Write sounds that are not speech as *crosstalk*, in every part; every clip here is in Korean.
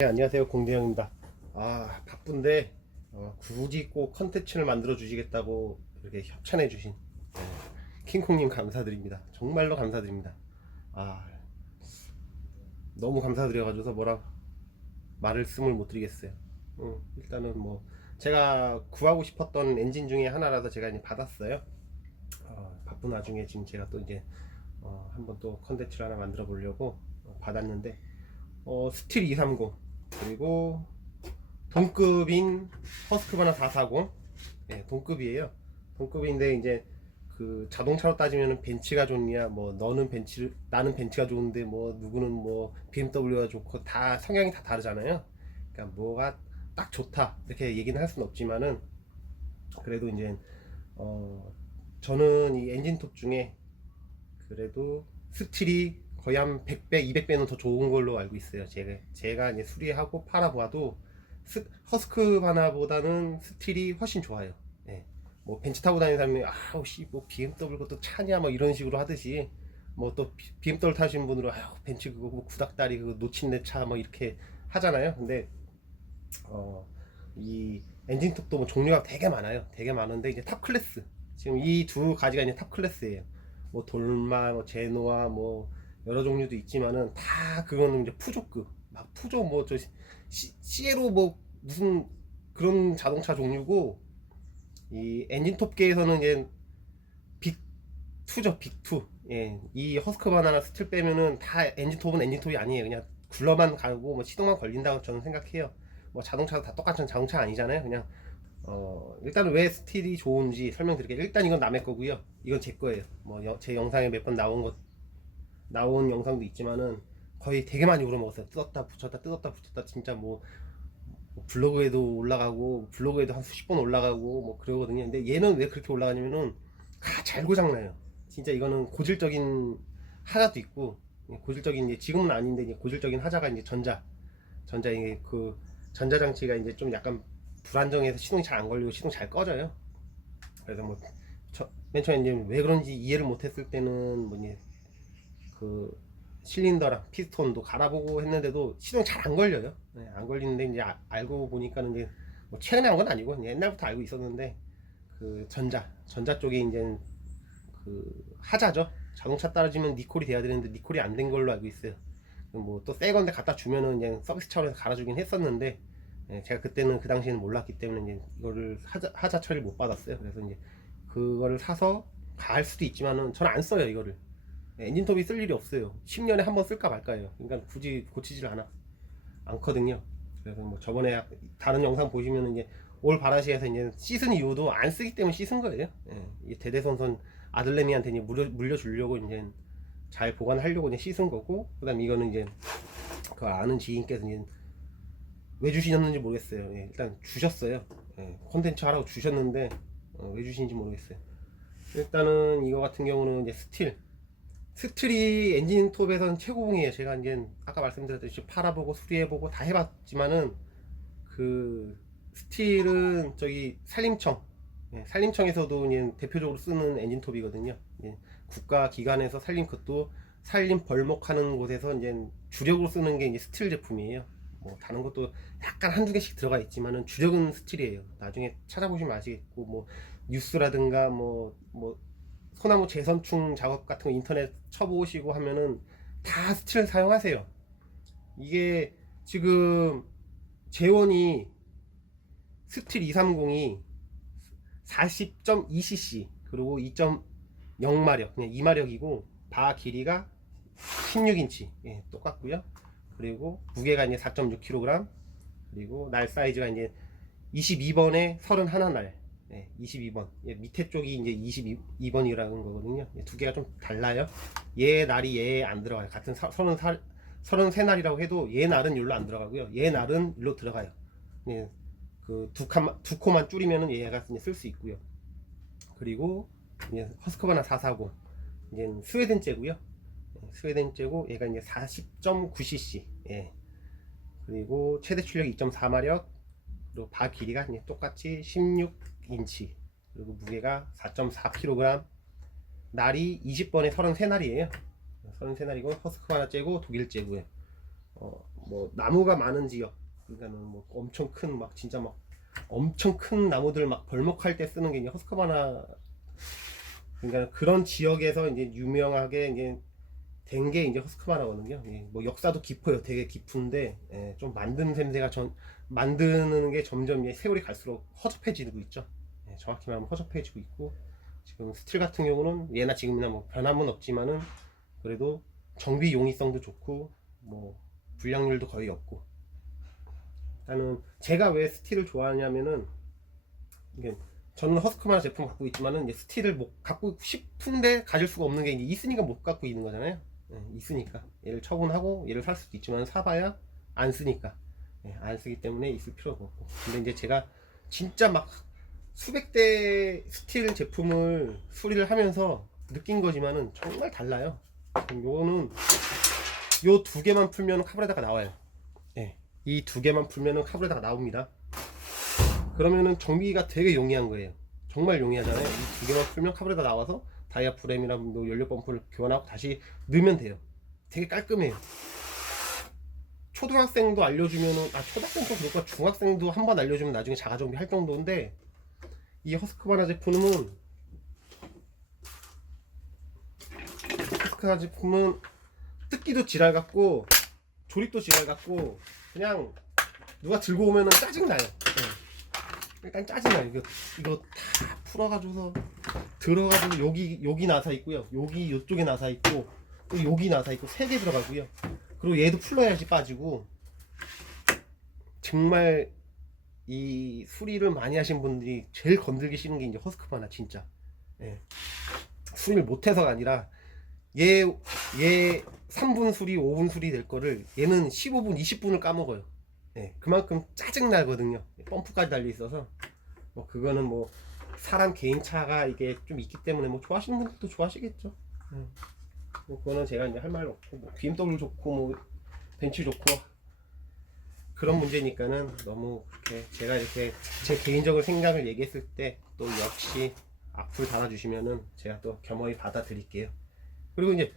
네, 안녕하세요. 공대영입니다. 아 바쁜데 어, 굳이 꼭 컨텐츠를 만들어 주시겠다고 이렇게 협찬해 주신 네, 킹콩님 감사드립니다. 정말로 감사드립니다. 아 너무 감사드려가지고서 뭐라 말을씀을 못 드리겠어요. 음, 일단은 뭐 제가 구하고 싶었던 엔진 중에 하나라서 제가 이제 받았어요. 어, 바쁜 와중에 지금 제가 또 이제 어, 한번 또 컨텐츠를 하나 만들어 보려고 어, 받았는데 어, 스틸 230 그리고 동급인 허스크바나 440 네, 동급이에요. 동급인데 이제 그 자동차로 따지면 벤츠가 좋냐 뭐 너는 벤츠 나는 벤츠가 좋은데 뭐 누구는 뭐 BMW가 좋고 다 성향이 다 다르잖아요. 그러니까 뭐가 딱 좋다 이렇게 얘기는 할 수는 없지만은 그래도 이제 어 저는 이 엔진톱 중에 그래도 스틸이 거의 한 100배, 200배는 더 좋은 걸로 알고 있어요. 제가, 제가 이제 수리하고 팔아보아도 스, 허스크 바나보다는 스틸이 훨씬 좋아요. 예. 뭐 벤츠 타고 다니는 사람이 아우 씨뭐 BMW 것도 차냐 뭐 이런 식으로 하듯이 뭐 또 BMW 타시는 분들은 아우 벤츠 그거 뭐 구닥다리 그거 놓친 내 차 뭐 이렇게 하잖아요. 근데 어 이 엔진톱도 뭐 종류가 되게 많아요. 되게 많은데 이제 탑 클래스 지금 이 두 가지가 이제 탑 클래스예요. 뭐 돌마, 뭐 제노아, 뭐 여러 종류도 있지만은 다 그거는 이제 푸조급 막 푸조 뭐 저 시에로 뭐 무슨 그런 자동차 종류고 이 엔진톱계에서는 이제 빅2죠 빅2 예, 이 허스크바나나 스틸 빼면은 다 엔진톱은 엔진톱이 아니에요. 그냥 굴러만 가고 뭐 시동만 걸린다고 저는 생각해요. 뭐 자동차도 다 똑같은 자동차 아니잖아요 그냥. 어 일단은 왜 스틸이 좋은지 설명드릴게요. 일단 이건 남의 거고요. 이건 제 거예요. 뭐 제 영상에 몇 번 나온 것 나온 영상도 있지만은 거의 되게 많이 울어먹었어요. 뜯었다 붙였다 뜯었다 붙였다 진짜 뭐, 뭐 블로그에도 올라가고 블로그에도 한 수십 번 올라가고 뭐 그러거든요. 근데 얘는 왜 그렇게 올라가냐면은 다잘 고장나요. 진짜 이거는 고질적인 하자도 있고 고질적인 이제 지금은 아닌데 이제 고질적인 하자가 이제 전자 전자 이게 그 전자 장치가 이제 좀 약간 불안정해서 시동이 잘 안 걸리고 시동 잘 꺼져요. 그래서 뭐 맨 처음에 이제 왜 그런지 이해를 못했을 때는 뭐니 그 실린더랑 피스톤도 갈아보고 했는데도 시동 잘 안 걸려요. 네, 안 걸리는데 이제 아- 알고 보니까는 이제 뭐 최근에 한 건 아니고 옛날부터 알고 있었는데 그 전자 전자 쪽에 이제 그 하자죠. 자동차 따라지면 니콜이 돼야 되는데 니콜이 안 된 걸로 알고 있어요. 뭐 또 새 건데 갖다 주면은 그냥 서비스 차원에서 갈아주긴 했었는데 예, 제가 그때는 그 당시에는 몰랐기 때문에 이제 이거를 하자, 하자 처리를 못 받았어요. 그래서 이제 그거를 사서 갈 수도 있지만은 저는 안 써요 이거를. 엔진톱이 쓸 일이 없어요. 10년에 한 번 쓸까 말까요. 그러니까 굳이 고치질 않아. 않거든요. 그래서 뭐 저번에 다른 영상 보시면 이제 올 바라시에서 이제 씻은 이유도 안 쓰기 때문에 씻은 거예요. 예. 이 대대손손 아들내미한테 이제 물려, 물려주려고 이제 잘 보관하려고 이제 씻은 거고, 그 다음 이거는 이제 그 아는 지인께서 이제 왜 주시셨는지 모르겠어요. 예, 일단 주셨어요. 예, 콘텐츠 하라고 주셨는데, 어, 왜 주시는지 모르겠어요. 일단은 이거 같은 경우는 이제 스틸. 스틸이 엔진톱에서는 최고봉이에요. 제가 이제 아까 말씀드렸듯이 팔아보고 수리해보고 다 해봤지만은 그 스틸은 저기 산림청, 예, 산림청에서도 이제 대표적으로 쓰는 엔진톱이거든요. 예, 국가 기관에서 산림 그것도 산림 벌목하는 곳에서 이제 주력으로 쓰는 게 이제 스틸 제품이에요. 뭐 다른 것도 약간 한두 개씩 들어가 있지만은 주력은 스틸이에요. 나중에 찾아보시면 아시겠고 뭐 뉴스라든가 뭐뭐 소나무 재선충 작업 같은 거 인터넷 쳐보시고 하면은 다 스틸 사용하세요. 이게 지금 재원이 스틸 230이 40.2cc 그리고 2.0마력 그냥 2마력이고 바 길이가 16인치 예, 똑같고요. 그리고 무게가 이제 4.6kg 그리고 날 사이즈가 이제 22번에 31날 네, 22번. 예, 밑에 쪽이 이제 22번이라는 거거든요. 예, 두 개가 좀 달라요. 얘 날이 얘에 안 들어가요. 같은 사, 30살, 33날이라고 해도 얘 날은 일로 안 들어가고요. 얘 날은 일로 들어가요. 예, 그두 칸만, 두 코만 줄이면은 얘가 쓸 수 있고요. 그리고 이제 허스커바나 440. 이제 스웨덴 째고요. 예, 스웨덴 째고 얘가 이제 40.9cc. 예. 그리고 최대 출력 2.4마력. 그리고 바 길이가 이제 똑같이 16 인치 그리고 무게가 4.4kg 날이 20번에 33날이에요 33날이고 허스크 하나 째고 독일 째고요 어, 뭐 나무가 많은 지역 그러니까는 뭐 엄청 큰 막 진짜 막 엄청 큰 나무들 막 벌목할 때 쓰는 게 이제 허스커바나 그러니까 그런 지역에서 이제 유명하게 이제 된 게 이제 허스커바나거든요. 예, 뭐 역사도 깊어요. 되게 깊은데 예, 좀 만드는 셈새가 전 만드는 게 점점 이제 세월이 갈수록 허접해지고 있죠. 예, 정확히 말하면 허접해지고 있고 지금 스틸 같은 경우는 예나 지금이나 뭐 변함은 없지만은 그래도 정비 용이성도 좋고 뭐 불량률도 거의 없고. 일단은 제가 왜 스틸을 좋아하냐면은 이게 저는 허스커마나 제품 갖고 있지만은 스틸을 못 갖고 싶은데 가질 수가 없는 게 있으니까 못 갖고 있는 거잖아요. 예, 있으니까. 얘를 처분하고 얘를 살 수도 있지만 사봐야 안 쓰니까. 예, 안 쓰기 때문에 있을 필요가 없고. 근데 이제 제가 진짜 막 수백 대 스틸 제품을 수리를 하면서 느낀 거지만은 정말 달라요. 요거는 요 두 개만 풀면 카브레다가 나와요. 예. 이 두 개만 풀면은 카브레다가 나옵니다. 그러면은 정비가 되게 용이한 거예요. 정말 용이하잖아요. 이 두 개만 풀면 카브레다 나와서 다이아프램이랑 뭐 연료 펌프를 교환하고 다시 넣으면 돼요. 되게 깔끔해요. 초등학생도 알려주면은 아 초등학생도 그렇고 중학생도 한 번 알려주면 나중에 자가 정비 할 정도인데 이 허스크바나 제품은 허스크바나 제품은 뜯기도 지랄 같고 조립도 지랄 같고 그냥 누가 들고 오면은 짜증 나요. 일단 짜증 나요. 이거 이거 다 풀어가지고서 들어가지고 여기 여기 나사 있고요. 여기 이쪽에 나사 있고 또 여기 나사 있고 세 개 들어가고요. 그리고 얘도 풀러야지 빠지고 정말 이 수리를 많이 하신 분들이 제일 건들기 싫은 게 이제 허스크바나 진짜. 예. 수리를 못해서가 아니라 얘, 얘 3분 수리, 5분 수리 될 거를 얘는 15분, 20분을 까먹어요. 예, 그만큼 짜증 나거든요. 펌프까지 달려 있어서 뭐 그거는 뭐 사람 개인 차가 이게 좀 있기 때문에 뭐 좋아하시는 분들도 좋아하시겠죠. 예. 뭐 그거는 제가 이제 할 말 없고 뭐 BMW 좋고 뭐 벤츠 좋고 그런 문제니까는 너무 그렇게 제가 이렇게 제 개인적인 생각을 얘기했을 때 또 역시 악플 달아주시면은 제가 또 겸허히 받아들일게요. 그리고 이제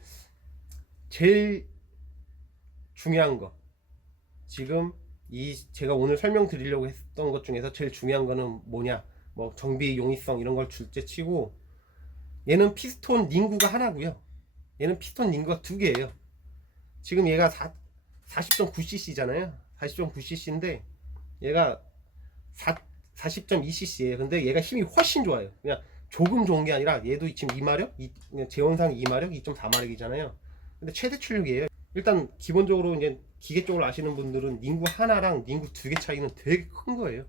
제일 중요한 거. 지금 이 제가 오늘 설명드리려고 했던 것 중에서 제일 중요한 거는 뭐냐? 뭐 정비 용이성 이런 걸 줄째 치고 얘는 피스톤 링구가 하나고요. 얘는 피스톤 링구가 두 개예요. 지금 얘가 4, 40.9cc잖아요 40.9cc인데 얘가 4, 40.2cc예요 근데 얘가 힘이 훨씬 좋아요 그냥 조금 좋은 게 아니라 얘도 지금 2마력 이, 그냥 제원상 2마력 2.4마력이잖아요 근데 최대 출력이에요 일단 기본적으로 이제 기계 쪽을 아시는 분들은 닝구 하나랑 닝구 두 개 차이는 되게 큰 거예요.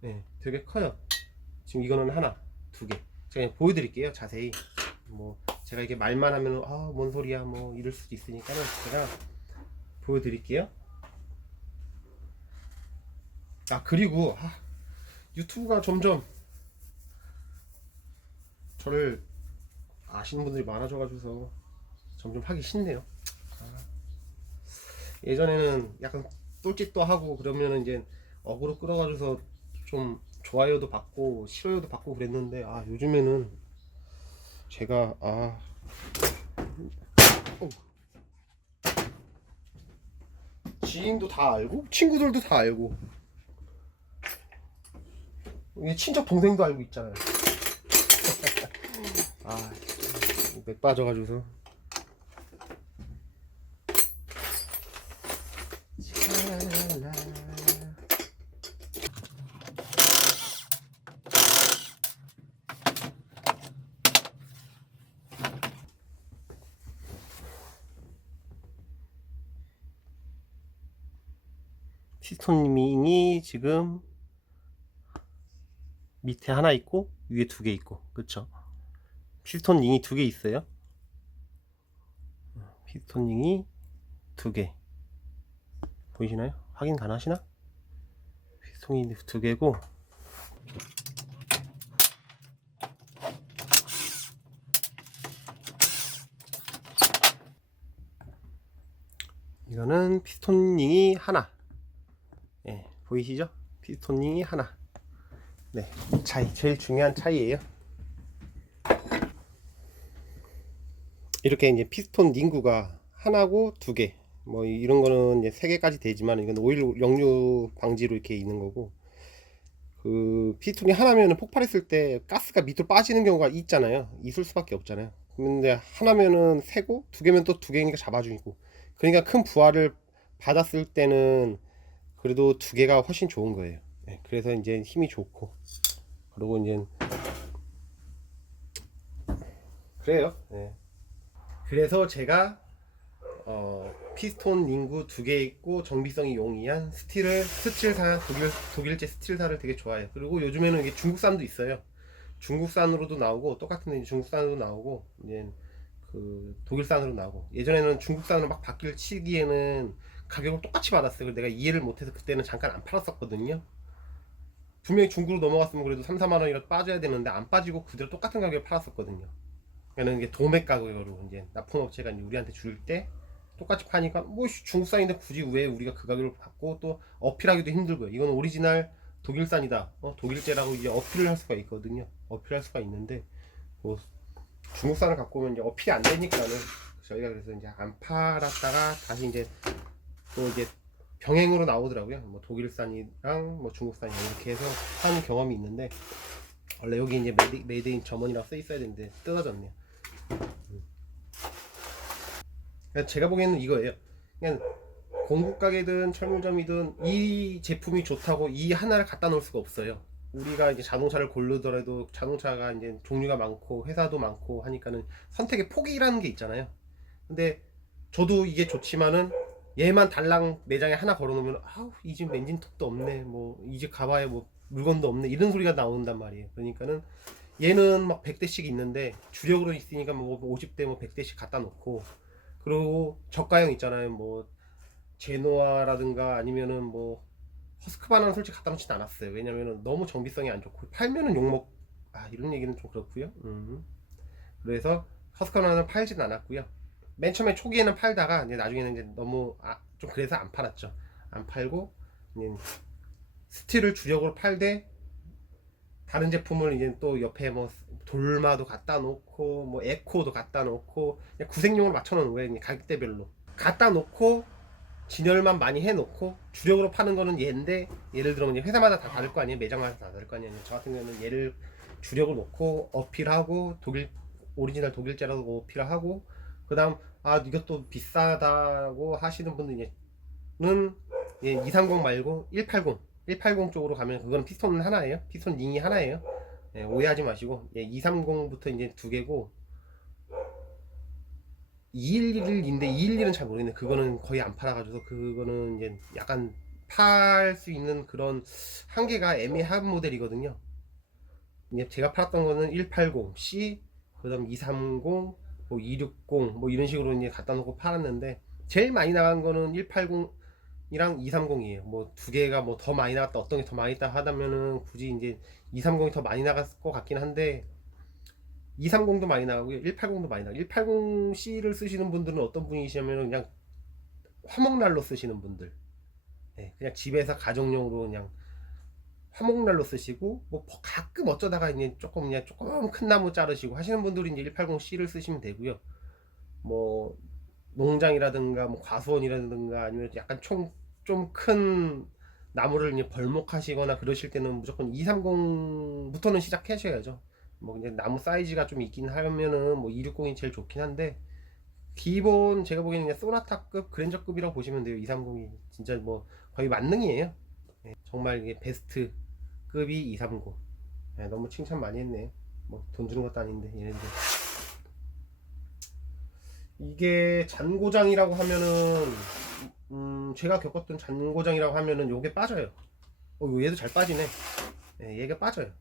네, 되게 커요. 지금 이거는 하나, 두 개. 제가 보여드릴게요, 자세히. 뭐 제가 이게 말만 하면 아뭔 소리야 뭐 이럴 수도 있으니까는 제가 보여드릴게요. 아 그리고 아, 유튜브가 점점 저를 아시는 분들이 많아져가지고서 점점 하기 싫네요. 예전에는 약간 똘짓도 하고 그러면은 이제 어그로 끌어가지고서 좀 좋아요도 받고 싫어요도 받고 그랬는데 아 요즘에는 제가 아 어. 지인도 다 알고 친구들도 다 알고 친척 동생도 알고 있잖아요 *laughs* 아 맥 빠져가지고서 랄랄라. 피스톤링이 지금 밑에 하나 있고 위에 두 개 있고. 그쵸? 피스톤 링이 두 개 있어요? 피스톤 링이 두 개. 보이시나요? 확인 가능하시나? 피스톤이 두 개고. 이거는 피스톤 링이 하나. 예, 보이시죠? 피스톤 링이 하나 네, 차이 제일 중요한 차이예요 이렇게 이제 피스톤 링구가 하나고 두 개뭐 이- 이런 거는 이제 세 개까지 되지만 이건 오일 역류 방지로 이렇게 있는 거고 그 피스톤이 하나면은 폭발했을 때 가스가 밑으로 빠지는 경우가 있잖아요. 있을 수밖에 없잖아요. 근데 하나면은 세고 두 개면 또 두 개니까 잡아주고 그러니까 큰 부하를 받았을 때는 그래도 두 개가 훨씬 좋은 거예요. 예, 그래서 이제 힘이 좋고 그리고 이제 그래요. 예. 그래서 제가 어, 피스톤 링구 두 개 있고 정비성이 용이한 스틸을 스틸사 독일 독일제 스틸사를 되게 좋아해요. 그리고 요즘에는 이게 중국산도 있어요. 중국산으로도 나오고 똑같은 데 중국산으로 나오고 이제 그 독일산으로 나오고 예전에는 중국산으로 막 바뀔 시기에는 가격을 똑같이 받았어요. 내가 이해를 못해서 그때는 잠깐 안 팔았었거든요. 분명히 중국으로 넘어갔으면 그래도 3, 4만 원이라도 빠져야 되는데 안 빠지고 그대로 똑같은 가격에 팔았었거든요. 그러니까 이게 도매 가격으로 이제 납품업체가 우리한테 줄 때 똑같이 파니까 뭐 씨, 중국산인데 굳이 왜 우리가 그 가격을 받고 또 어필하기도 힘들고요. 이건 오리지널 독일산이다. 어, 독일제라고 이제 어필을 할 수가 있거든요. 어필할 수가 있는데 뭐 중국산을 갖고 오면 이제 어필이 안 되니까는 저희가 그래서 이제 안 팔았다가 다시 이제 또 이제 병행으로 나오더라고요. 뭐 독일산이랑 뭐 중국산이 이렇게 해서 한 경험이 있는데 원래 여기 이제 메드, 메이드 인 점원이라고 써 있어야 되는데 뜯어졌네요. 그냥 제가 보기에는 이거예요. 그냥 공구 가게든 철물점이든 이 제품이 좋다고 이 하나를 갖다 놓을 수가 없어요. 우리가 이제 자동차를 고르더라도 자동차가 이제 종류가 많고 회사도 많고 하니까는 선택의 폭이라는 게 있잖아요. 근데 저도 이게 좋지만은 얘만 달랑 매장에 하나 걸어놓으면 아우 이집 엔진톱도 없네 뭐 이 집 가봐야 뭐 물건도 없네 이런 소리가 나온단 말이에요. 그러니까는 얘는 막 100대씩 있는데 주력으로 있으니까 뭐 50대 뭐 100대씩 갖다 놓고 그리고 저가형 있잖아요. 뭐 제노아라든가 아니면은 뭐 허스크바나는 솔직히 갖다 놓진 않았어요. 왜냐면은 너무 정비성이 안 좋고 팔면은 욕먹 아 이런 얘기는 좀 그렇고요. 음. 그래서 허스크바나는 팔진 않았고요. 맨 처음에 초기에는 팔다가 이제 나중에는 이제 너무 아, 좀 그래서 안 팔았죠. 안 팔고 스틸을 주력으로 팔되 다른 제품을 이제 또 옆에 뭐 돌마도 갖다 놓고 뭐 에코도 갖다 놓고 구색용으로 맞춰 놓은 거예요. 가격대별로 갖다 놓고 진열만 많이 해 놓고 주력으로 파는 거는 얘인데 예를 들어 회사마다 다 다를 거 아니에요. 매장마다 다 다를 거 아니에요. 저 같은 경우는 얘를 주력을 놓고 어필하고 독일 오리지널 독일제라고 어필하고 그다음 아 이것도 비싸다고 하시는 분들은 예, 230 말고 180 180 쪽으로 가면 그건 피스톤 하나예요. 피스톤 링이 하나예요. 예, 오해하지 마시고 예, 230부터 이제 두 개고 211인데 211은 잘 모르겠네. 그거는 거의 안 팔아가지고 그거는 이제 약간 팔 수 있는 그런 한계가 애매한 모델이거든요. 제가 팔았던 거는 180C, 그 다음 230, 뭐 260, 뭐 이런 식으로 이제 갖다 놓고 팔았는데 제일 많이 나간 거는 180이랑 230이에요. 뭐 두 개가 뭐 더 많이 나갔다 어떤 게 더 많이 있다 하다면은 굳이 이제 230이 더 많이 나갔을 것 같긴 한데 230도 많이 나가고요. 180도 많이 나가고 180C를 쓰시는 분들은 어떤 분이시냐면 그냥 화목난로 쓰시는 분들 예, 그냥 집에서 가정용으로 그냥 화목난로 쓰시고 뭐 가끔 어쩌다가 이제 조금 그냥 조금 큰 나무 자르시고 하시는 분들이 이제 180C를 쓰시면 되고요. 뭐 농장이라든가 뭐 과수원이라든가 아니면 약간 좀좀큰 나무를 이제 벌목하시거나 그러실 때는 무조건 230부터는 시작하셔야죠. 뭐 그냥 나무 사이즈가 좀 있긴 하면은 뭐 260이 제일 좋긴 한데 기본 제가 보기에는 그냥 소나타급 그랜저급이라고 보시면 돼요. 230이 진짜 뭐 거의 만능이에요. 예, 정말 이게 베스트 급이 230. 예, 너무 칭찬 많이 했네. 뭐 돈 주는 것도 아닌데 얘네들. 이게 잔고장이라고 하면은 음 제가 겪었던 잔고장이라고 하면은 요게 빠져요. 어, 요 얘도 잘 빠지네. 예, 얘가 빠져요.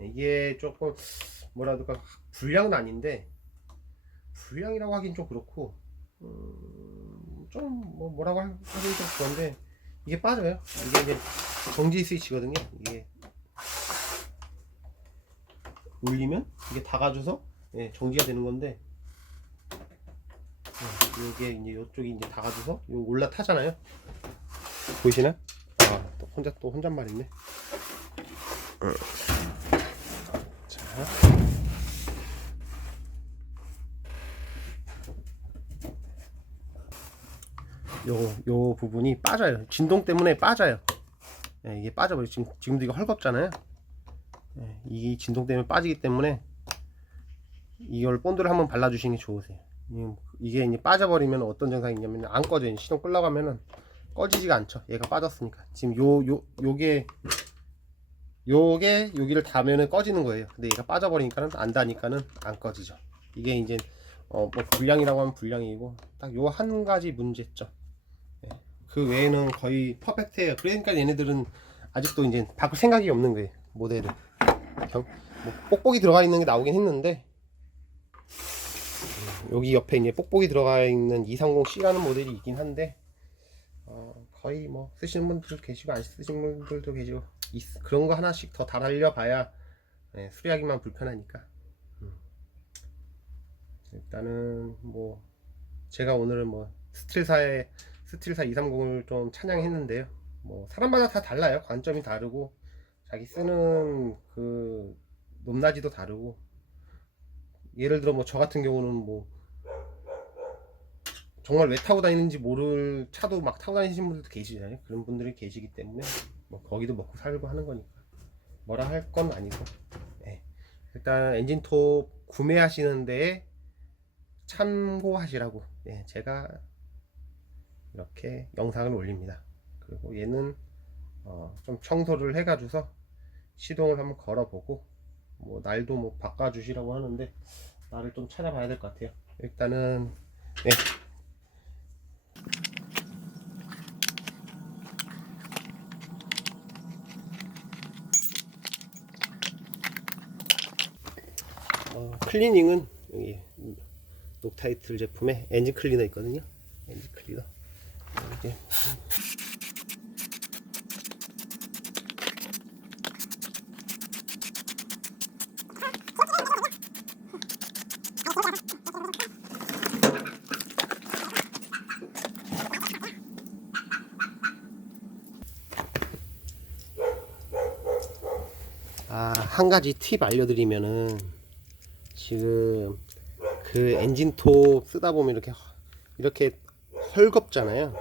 예, 이게 조금 뭐라 그럴까 불량은 아닌데 불량이라고 하긴 좀 그렇고 음, 좀뭐 뭐라고 하- 하긴 좀 그런데 이게 빠져요. 이게 이제 정지 스위치거든요. 이게 올리면 이게 닫아줘서 예, 정지가 되는 건데 예, 이게 이제 이쪽이 이제 닫아줘서 요 올라타잖아요. 보이시나? 아, 또 혼자 또 혼잣말 있네. 자. 요, 요 부분이 빠져요. 진동 때문에 빠져요. 예, 이게 빠져버려. 지금, 지금도 이거 헐겁잖아요. 예, 이 진동 때문에 빠지기 때문에 이걸 본드를 한번 발라주시는 게 좋으세요. 이- 이게 이제 빠져버리면 어떤 증상이 있냐면 안 꺼져요. 시동 끌려고 하면은 꺼지지가 않죠. 얘가 빠졌으니까. 지금 요, 요, 요게 요게 여기를 닿으면은 꺼지는 거예요. 근데 얘가 빠져버리니까는 안 닿으니까는 안 꺼지죠. 이게 이제 어, 뭐 불량이라고 하면 불량이고 딱 요 한 가지 문제점. 예. 그 외에는 거의 퍼펙트해요. 그러니까 얘네들은 아직도 이제 바꿀 생각이 없는 거예요. 모델을. 경, 뭐 뽁뽁이 들어가 있는 게 나오긴 했는데 음, 여기 옆에 이제 뽁뽁이 들어가 있는 230C라는 모델이 있긴 한데 어, 거의 뭐 쓰시는 분들도 계시고 안 쓰시는 분들도 계시고 있- 그런 거 하나씩 더 달려 봐야 예, 수리하기만 불편하니까. 음. 일단은 뭐 제가 오늘은 뭐 스틸사의 스틸사 230을 좀 찬양했는데요. 뭐 사람마다 다 달라요. 관점이 다르고 자기 쓰는 그 높낮이도 다르고 예를 들어 뭐 저 같은 경우는 뭐 정말 왜 타고 다니는지 모를 차도 막 타고 다니시는 분들도 계시잖아요. 그런 분들이 계시기 때문에 뭐 거기도 먹고 살고 하는 거니까. 뭐라 할 건 아니고. 예. 일단 엔진톱 구매하시는데 참고하시라고. 예, 제가 이렇게 영상을 올립니다. 그리고 얘는 어, 좀 청소를 해가지고서 시동을 한번 걸어보고 뭐 날도 뭐 바꿔주시라고 하는데 날을 좀 찾아봐야 될 것 같아요 일단은 예. 어, 클리닝은 여기 녹타이틀 제품에 엔진 클리너 있거든요. 엔진 클리너. 이제 아, 한 가지 팁 알려드리면은 지금 그 엔진톱 쓰다 보면 이렇게 허- 이렇게 헐겁잖아요.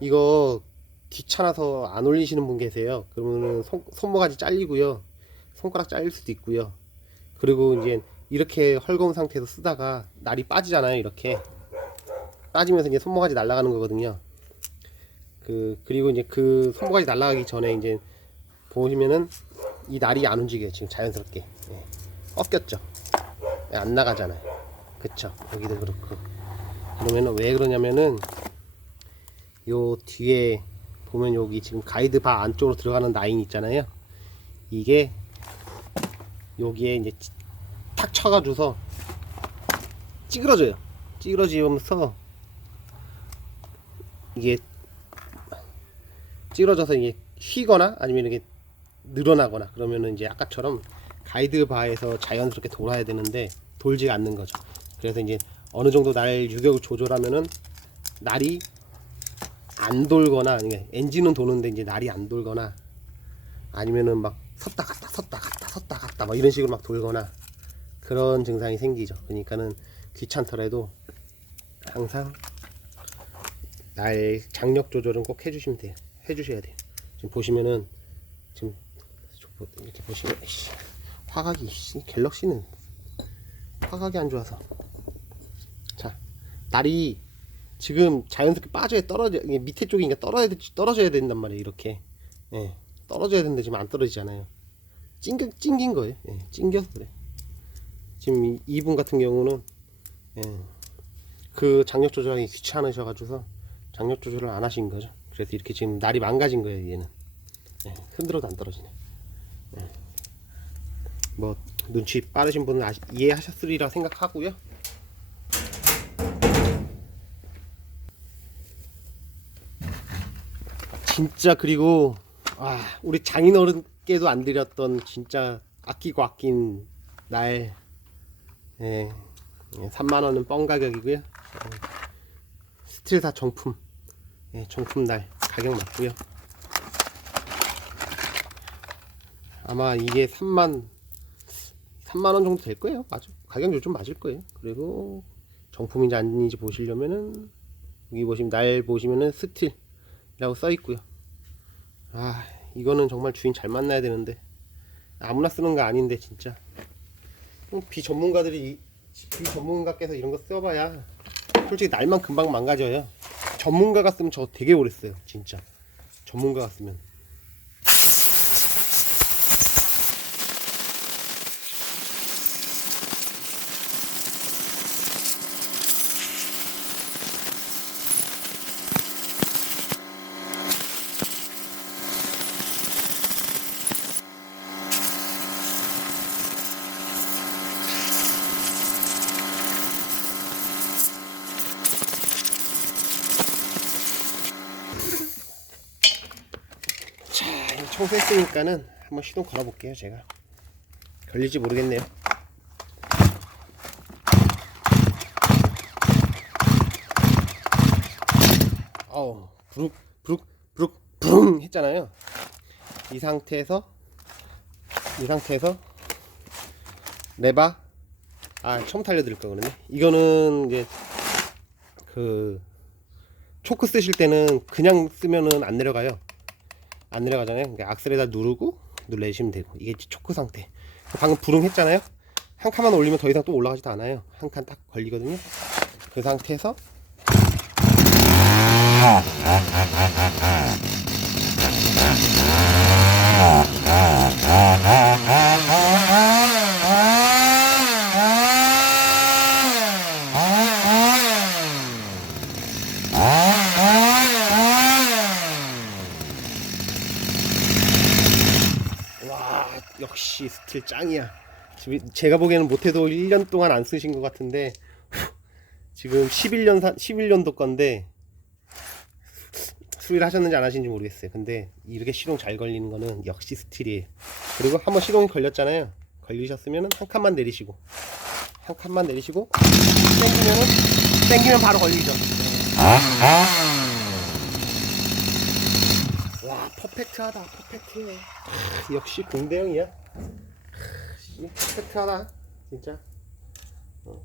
이거 귀찮아서 안 올리시는 분 계세요. 그러면은 손, 손모가지 잘리고요. 손가락 잘릴 수도 있고요. 그리고 이제 이렇게 헐거운 상태에서 쓰다가 날이 빠지잖아요. 이렇게 빠지면서 이제 손모가지 날아가는 거거든요. 그 그리고 이제 그 손모가지 날아가기 전에 이제 보시면은 이 날이 안 움직여요. 지금 자연스럽게 예. 꺾였죠. 예, 안 나가잖아요. 그쵸? 여기도 그렇고. 그러면은 왜 그러냐면은 요 뒤에 보면 여기 지금 가이드 바 안쪽으로 들어가는 라인 있잖아요. 이게 여기에 이제 찌- 탁 쳐가지고서 찌그러져요. 찌그러지면서 이게 찌그러져서 이게 휘거나 아니면 이렇게 늘어나거나 그러면은 이제 아까처럼 가이드 바에서 자연스럽게 돌아야 되는데 돌지 않는 거죠. 그래서 이제 어느 정도 날 유격을 조절하면은 날이 안 돌거나 엔진은 도는데 이제 날이 안 돌거나 아니면은 막 섰다 갔다 섰다 갔다 섰다 갔다 막 이런 식으로 막 돌거나 그런 증상이 생기죠. 그러니까는 귀찮더라도 항상 날 장력 조절은 꼭 해주시면 돼요. 해주셔야 돼요. 지금 보시면은 이렇게 보시면 화각이 씨, 갤럭시는 화각이 안 좋아서. 자 날이 지금 자연스럽게 빠져야 떨어져 밑에 쪽이 그러니까 떨어야 돼- 떨어져야 된단 말이에요 이렇게. 예 떨어져야 되는데 지금 안 떨어지잖아요. 찡겨 찡긴 거예요. 예 찡겨서 그래. 지금 이- 이분 같은 경우는 예 그 장력 조절하기 귀찮으셔가지고서 장력 조절을 안 하신 거죠. 그래서 이렇게 지금 날이 망가진 거예요 얘는. 예, 흔들어도 안 떨어지네 뭐 눈치 빠르신 분은 아시, 이해하셨으리라 생각하고요. 진짜 그리고 아 우리 장인어른께도 안 드렸던 진짜 아끼고 아낀 날 예, 예, 3만 원은 뻥 가격이고요. 예, 스틸사 정품 예, 정품 날 가격 맞고요. 아마 이게 3만 3만 원 정도 될 거예요. 맞아. 가격 요즘 맞을 거예요. 그리고 정품인지 아닌지 보시려면은 여기 보시면 날 보시면은 스틸이라고 써 있고요. 아 이거는 정말 주인 잘 만나야 되는데 아무나 쓰는 거 아닌데 진짜 음, 비전문가들이 이- 비전문가께서 이런 거 써봐야 솔직히 날만 금방 망가져요. 전문가가 쓰면 저 되게 오래 써요 진짜 전문가가 쓰면 자, 이거 청소했으니까는 한번 시동 걸어볼게요, 제가. 걸릴지 모르겠네요. 어우, 부룩, 부룩, 부룩, 부릉 했잖아요. 이 상태에서, 이 상태에서, 레바, 아, 처음부터 알려드릴 거거든요. 이거는 이제, 그, 초크 쓰실 때는 그냥 쓰면은 안 내려가요. 안 내려가잖아요. 악셀에다 누르고 눌러주시면 되고 이게 초크 상태. 방금 부릉 했잖아요. 한 칸만 올리면 더 이상 또 올라가지도 않아요. 한 칸 딱 걸리거든요. 그 상태에서 와 스틸 짱이야. 제가 보기에는 못해도 1년 동안 안 쓰신 것 같은데 지금 11년 11년도 건데 수리를 하셨는지 안 하신지 모르겠어요. 근데 이렇게 시동 잘 걸리는 거는 역시 스틸이에요. 그리고 한번 시동이 걸렸잖아요. 걸리셨으면 한 칸만 내리시고 한 칸만 내리시고 당기면은 당기면 바로 걸리죠. 와 퍼펙트하다 퍼펙트해. 크, 역시 공대형이야. 크, 퍼펙트하다 진짜. 어.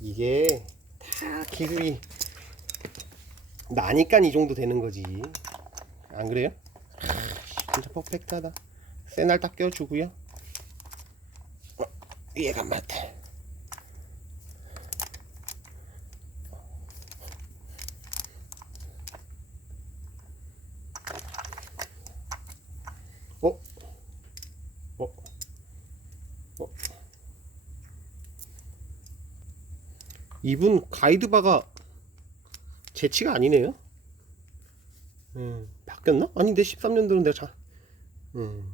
이게 다 기술이 나니까 이 정도 되는 거지. 안 그래요? 크, 진짜 퍼펙트하다. 세날 딱 껴주고요. 어, 얘가 맞다. 이분 가이드바가 재치가 아니네요. 음, 바뀌었나? 아닌데 13년도는 내가 자, 음,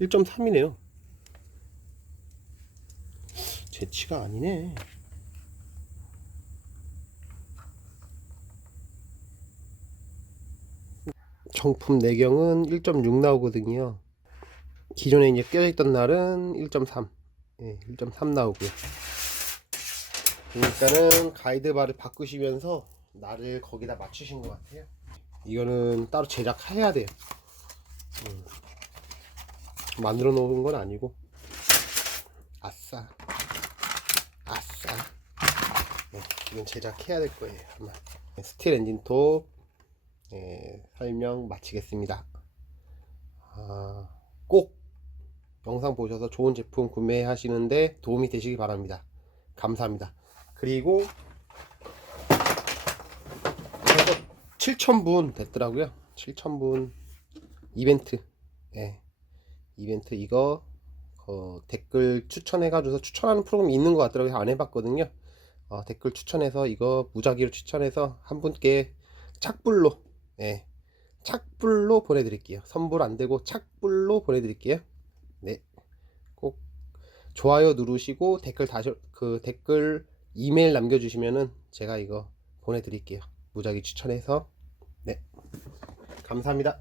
1.3이네요. 재치가 아니네. 정품 내경은 1.6 나오거든요. 기존에 이제 껴있던 날은 1.3, 예, 1.3 나오고요. 그러니까는 가이드바를 바꾸시면서 나를 거기다 맞추신 것 같아요. 이거는 따로 제작해야 돼요. 음. 만들어 놓은 건 아니고. 아싸. 아싸. 네, 이건 제작해야 될 거예요. 아마. 스틸 엔진 톱 예, 설명 마치겠습니다. 아, 꼭 영상 보셔서 좋은 제품 구매하시는데 도움이 되시기 바랍니다. 감사합니다. 그리고 벌써 7,000분 됐더라고요. 7,000분 이벤트. 예. 이벤트 이거 어, 댓글 추천해가지고 추천하는 프로그램이 있는 것 같더라고요. 안 해봤거든요. 어, 댓글 추천해서 이거 무작위로 추천해서 한 분께 착불로 예. 착불로 보내드릴게요. 선불 안 되고 착불로 보내드릴게요. 네. 꼭 좋아요 누르시고 댓글 다시 그 댓글 이메일 남겨주시면은 제가 이거 보내드릴게요. 무작위 추천해서 네 감사합니다.